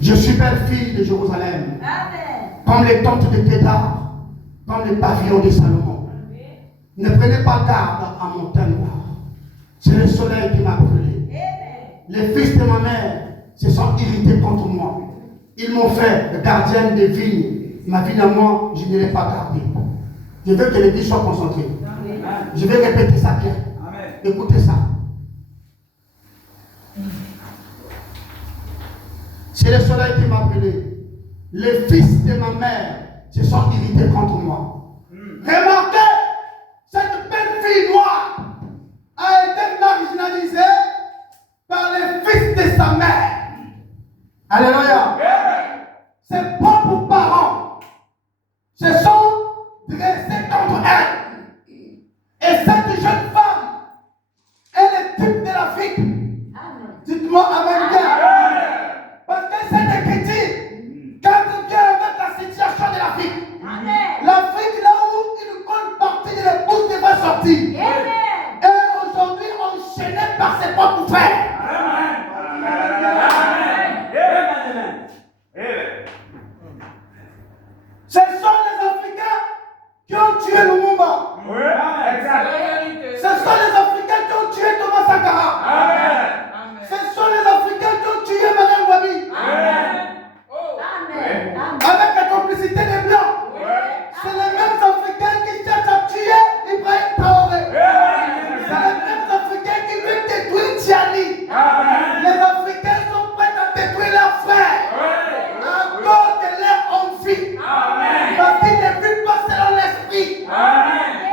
Je suis belle fille de Jérusalem. Amen. Comme les tentes de Kédar, comme les pavillons de Salomon. Amen. Ne prenez pas garde à mon teint noir. C'est le soleil qui m'a brûlé. Amen. Les fils de ma mère se sont irrités contre moi. Ils m'ont fait gardienne des vignes. Ma vie à moi, je ne l'ai pas gardée. Je veux que les filles soient concentrées. Amen. Je vais répéter ça bien. Amen. Écoutez ça. C'est le soleil qui m'a brûlé. Les fils de ma mère se sont irrités contre moi. Remarquez, cette belle fille noire a été marginalisée par les fils de sa mère. Alléluia. Ses propres parents se sont dressés contre elle. Et cette jeune femme, elle est type de l'Afrique. Dites-moi Amen bien. Parce que c'est écrit, quand Dieu avec la situation de l'Afrique, l'Afrique là où une grande partie de l'épouse devrait sortir. Et aujourd'hui enchaîné par ses propres frères. Ce sont les Africains qui ont tué Lumumba. Ce sont les Africains qui ont tué Thomas Sankara. Ce sont les Africains qui ont tué Madame Wabi. Avec la complicité des Blancs. C'est les mêmes Africains qui cherchent à tuer Ibrahim Traoré. C'est les mêmes Africains qui veulent détruire Tiani. Les Africains sont prêts à détruire leurs frères à cause de leur envie. Parce qu'ils ne vivent pas selon l'esprit,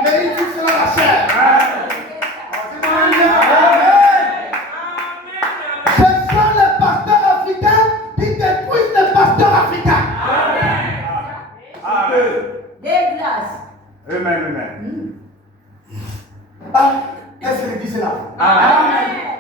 mais ils vivent selon la chair. Ce sont les pasteurs africains qui détruisent les pasteurs africains. Des glaces. Amen. Ah, qu'est-ce qu'il dit cela? Amen.